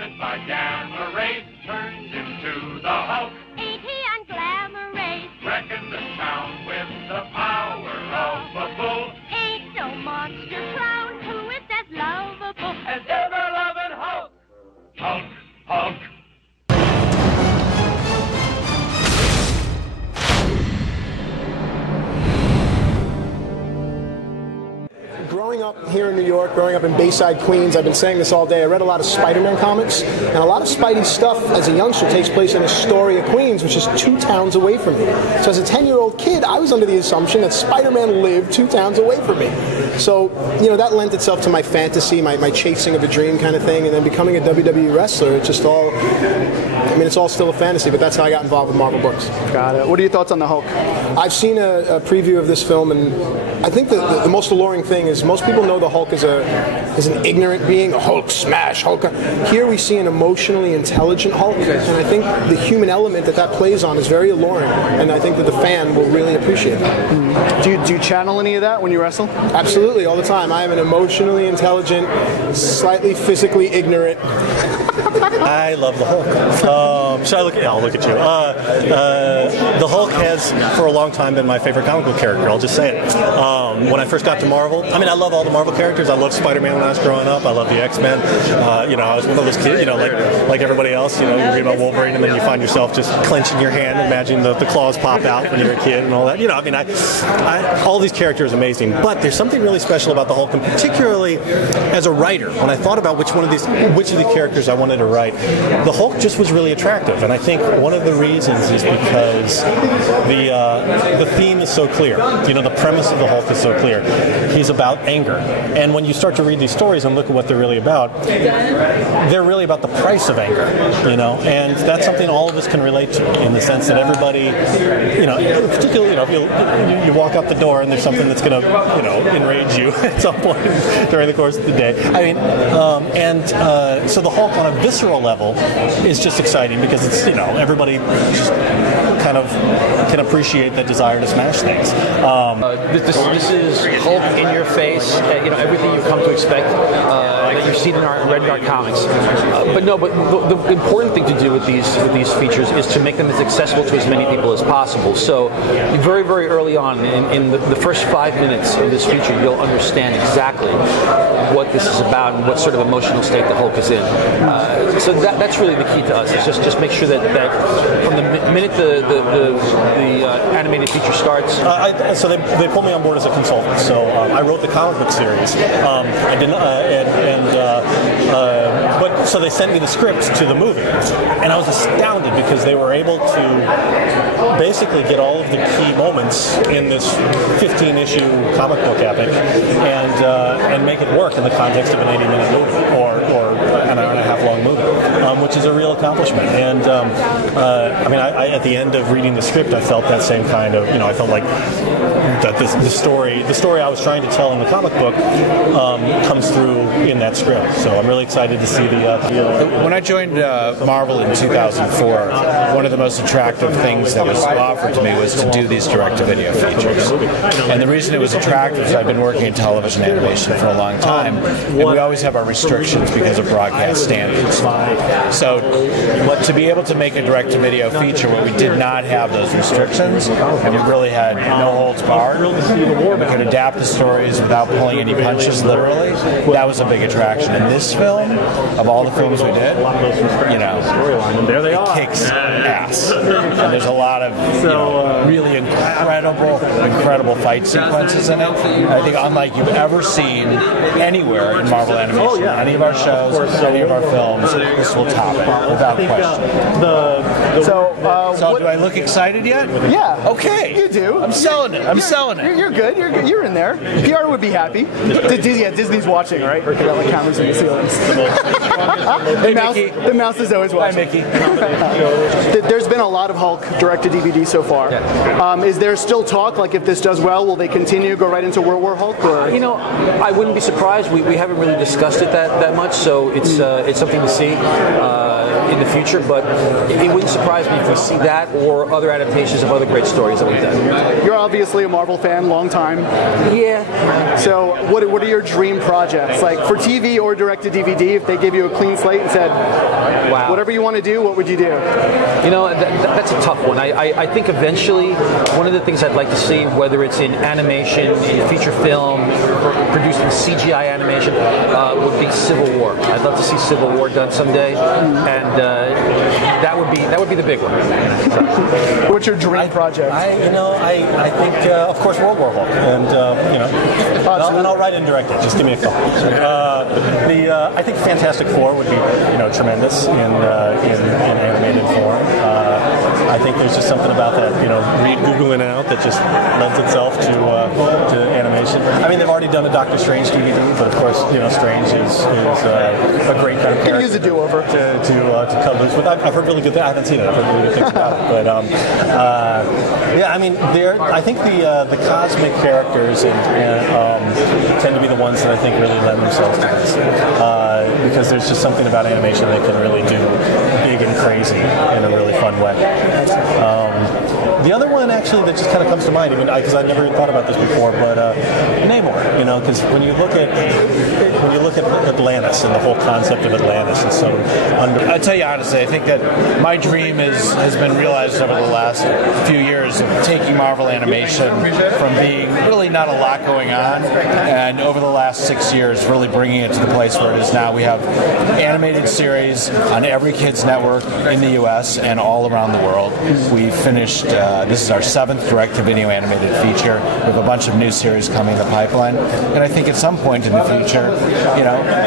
possessed by gamma rays, turns into the Hulk. Ain't he on glamour rays? Reckon the town with the power of a bull. Ain't no monster clown who is as lovable As ever-loving Hulk. Hulk, Hulk. Growing up here in New York, growing up in Bayside, Queens, I've been saying this all day, I read a lot of Spider-Man comics, and a lot of Spidey stuff as a youngster takes place in Astoria, Queens, which is 2 towns away from me. So as a 10-year-old kid, I was under the assumption that Spider-Man lived 2 towns away from me. So, you know, that lent itself to my fantasy, my chasing of a dream kind of thing, and then becoming a WWE wrestler, it's just all, I mean, it's all still a fantasy, but that's how I got involved with Marvel books. Got it. What are your thoughts on the Hulk? I've seen a preview of this film, and I think the most alluring thing is most people know the Hulk as an ignorant being, a Hulk smash, Hulk. Here we see an emotionally intelligent Hulk, and I think the human element that plays on is very alluring, and I think that the fan will really appreciate that. Do you channel any of that when you wrestle? Absolutely, all the time. I am an emotionally intelligent, slightly physically ignorant. I love the Hulk. Should I look at? I'll look at you. The Hulk has, for a long time, been my favorite comic book character. I'll just say it. When I first got to Marvel, I mean, I love all the Marvel characters. I loved Spider-Man when I was growing up. I love the X-Men. You know, I was one of those kids. You know, like everybody else. You know, you read about Wolverine, and then you find yourself just clenching your hand, imagining the claws pop out when you're a kid and all that. You know, I mean, all these characters are amazing. But there's something really special about the Hulk, and particularly as a writer, when I thought about which of these characters I wanted to write, the Hulk just was really attractive, and I think one of the reasons is because the theme is so clear. You know, the premise of the Hulk is so clear. He's about anger, and when you start to read these stories and look at what they're really about, they're really about the price of anger. You know, and that's something all of us can relate to, in the sense that everybody, you know, particularly, you know, if you walk out the door and there's something that's going to, you know, enrage you at some point during the course of the day. I mean, so the Hulk on a visceral level is just exciting because it's, you know, everybody just kind of can appreciate the desire to smash things. This is Hulk in your face, you know, everything you've come to expect that you've seen in our Red Guard comics. But the important thing to do with these features is to make them as accessible to as many people as possible. So very, very early on, in the first 5 minutes of this feature, you'll understand exactly what this is about and what sort of emotional state the Hulk is in. So that's really the key to us. Is just make sure that from the minute the animated feature starts. So they pulled me on board as a consultant. So I wrote the comic book series. I didn't, but so they sent me the script to the movie, and I was astounded because they were able to basically get all of the key moments in this 15-issue comic book epic and make it work in the context of an 80-minute movie or an hour-and-a-half long movie, which is a real accomplishment. And I mean, at the end of reading the script, I felt that same kind of, you know, I felt like that the story I was trying to tell in the comic book comes through in that script. So I'm really excited to see When I joined Marvel in 2004, one of the most attractive things that was offered to me was to do these direct-to-video features. And the reason it was attractive is I've been working in television animation for a long time, and we always have our restrictions because of broadcast standards. So to be able to make a direct-to-video feature where we did not have those restrictions, and we really had no holds barred, we could adapt the stories without pulling any punches, literally, that was a big attraction. And this film, of all the films we did, you know, it kicks ass. And there's a lot of, you know, really incredible fight sequences in it. I think unlike you've ever seen anywhere in Marvel animation, any of our shows, any of our films, this will top it, without question. So do I look excited yet? Yeah. Okay. You do. I'm selling it. You're good. You're in there. PR would be happy. Disney's watching, right? They got like cameras in the ceilings. The mouse is always watching. Hi, Mickey. There's been a lot of Hulk direct-to-DVD so far. Yeah. Is there still talk, like if this does well, will they continue, go right into World War Hulk? Or? You know, I wouldn't be surprised. We haven't really discussed it that much, so it's something to see. in the future, but it wouldn't surprise me if we see that or other adaptations of other great stories that we've done. You're obviously a Marvel fan, long time. Yeah. So what are your dream projects? Like for TV or direct-to-DVD, if they gave you a clean slate and said, wow, whatever you want to do, what would you do? You know, that's a tough one. I think eventually one of the things I'd like to see, whether it's in animation, in feature film, or produced in CGI animation, would be Civil War. I'd love to see Civil War done someday, and that would be the big one. What's your dream project? I think of course World War Hulk, and I'll write and direct it. Just give me a call. I think Fantastic Four would be tremendous in animated form. I think there's just something about that, read Googling out that just lends itself to animation. I mean, they've already done a Doctor Strange DVD, but of course, Strange is a great kind of character. Can use a do-over to cut loose with. I've heard really good things. I haven't seen it. I've heard really good things about it. But I mean, I think the cosmic characters tend to be the ones that I think really lend themselves to this, because there's just something about animation that can really do big and crazy in a really fun way. The other one actually that just kind of comes to mind, because I never thought about this before, but Namor. Because when you look at Atlantis and the whole concept of Atlantis, and so I'll tell you honestly, I think that my dream has been realized over the last few years of taking Marvel animation from being really not a lot going on, and over the last 6 years really bringing it to the place where it is now. We have animated series on every kid's network in the U.S. and all around the world. We finished, this is our 7th direct-to-video animated feature. We have a bunch of new series coming in the pipeline, and I think at some point in the future,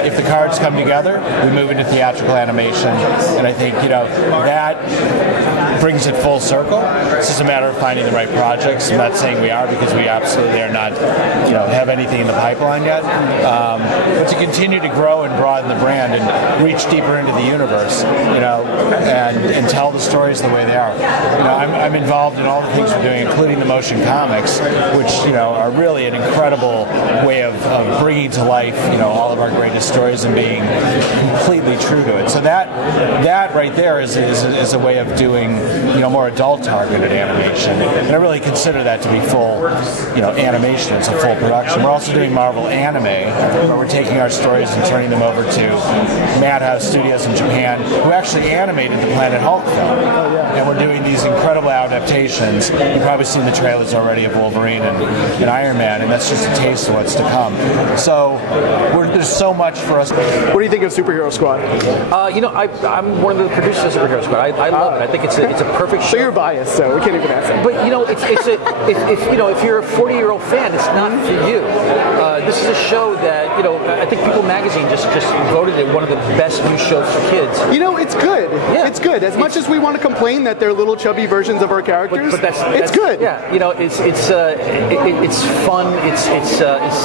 if the cards come together, we move into theatrical animation, and I think that brings it full circle. It's just a matter of finding the right projects. I'm not saying we are, because we absolutely are not, have anything in the pipeline yet. But to continue to grow and broaden the brand and reach deeper into the universe, and tell the stories the way they are. I'm involved in all the things we're doing, including the motion comics, which are really an incredible way of bringing to life all of our greatest stories and being completely true to it. So that right there is a way of doing more adult targeted animation, and I really consider that to be full animation. It's a full production. We're also doing Marvel Anime, where we're taking our stories and turning them over to Madhouse Studios in Japan, who actually animated the Planet Hulk film, and we're doing these incredible adaptations. You've probably seen the trailers already of Wolverine and Iron Man, and that's just a taste of what's to come. So there's so much for us. What do you think of Superhero Squad? I'm one of the producers of Superhero Squad. I love it. I think it's a perfect show. So you're biased, so we can't even ask that. But if you're a 40-year-old fan, it's not for you. This is a show that I think People Magazine just voted it one of the best new shows for kids. It's good. Yeah. It's good. As much as we want to complain that they're little chubby versions of our characters, but that's it's good. Yeah, it's fun. It's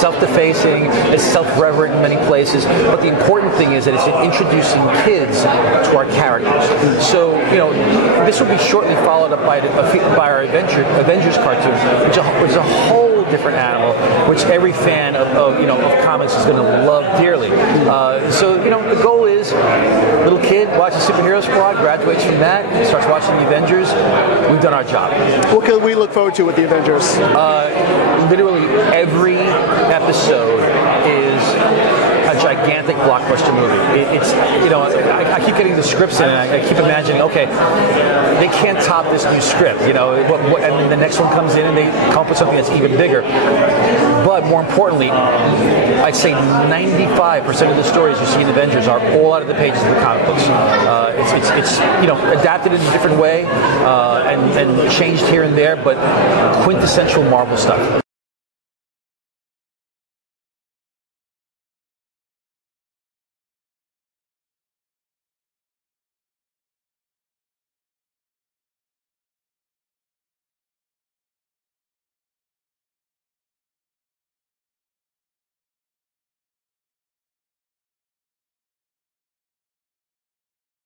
self-defacing. It's self-reverent in many places. But the important thing is that it's introducing kids to our characters. So this will be shortly followed up by our Avengers cartoon, which is a whole different animal, which every fan of comics is going to love dearly. So the goal is little kid watches Superhero Squad, graduates from that, starts watching the Avengers. We've done our job. What can we look forward to with the Avengers? Literally every episode is a gigantic blockbuster movie. It's I keep getting the scripts in, and I keep imagining, okay, they can't top this new script, and then the next one comes in and they come up with something that's even bigger. But more importantly, I'd say 95% of the stories you see in Avengers are all out of the pages of the comic books. It's adapted in a different way and changed here and there, but quintessential Marvel stuff.